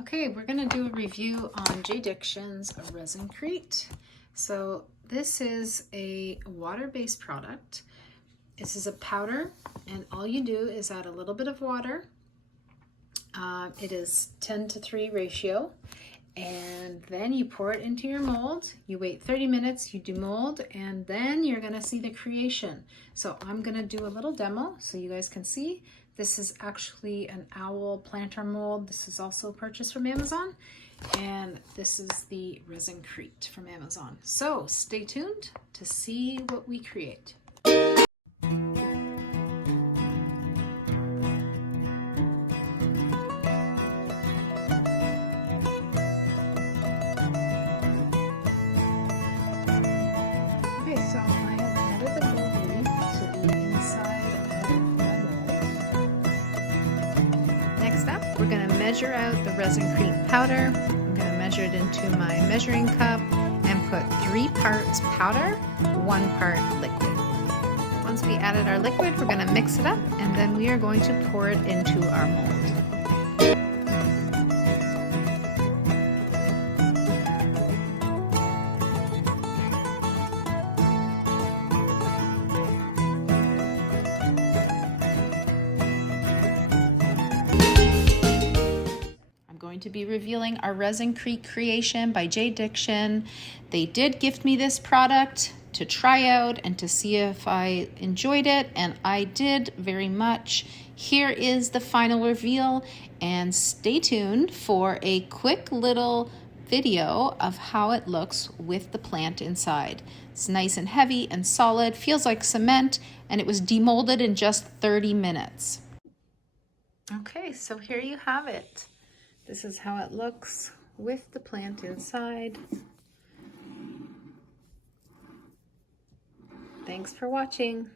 Okay, we're going to do a review on Jdiction's resin crete. So this is a water-based product. This is a powder, and all you do is add a little bit of water. It is 10:3 ratio, and then you pour it into your mold. You wait 30 minutes, you demold, and then you're going to see the creation. So I'm going to do a little demo so you guys can see. This is actually an owl planter mold. This is also purchased from Amazon, and this is the resin crete from Amazon. So stay tuned to see what we create. So I have added the gold leaf to the inside of my mold. Next up, we're going to measure out the resin crete powder. I'm going to measure it into my measuring cup and put 3 parts powder, 1 part liquid. Once we added our liquid, we're going to mix it up, and then we are going to pour it into our mold. To be revealing our resin crete creation by Jdiction. They did gift me this product to try out and to see if I enjoyed it, and I did very much. Here is the final reveal, and stay tuned for a quick little video of how it looks with the plant inside. It's nice and heavy and solid, feels like cement, and it was demolded in just 30 minutes. Okay, so here you have it. This is how it looks with the plant inside. Thanks for watching.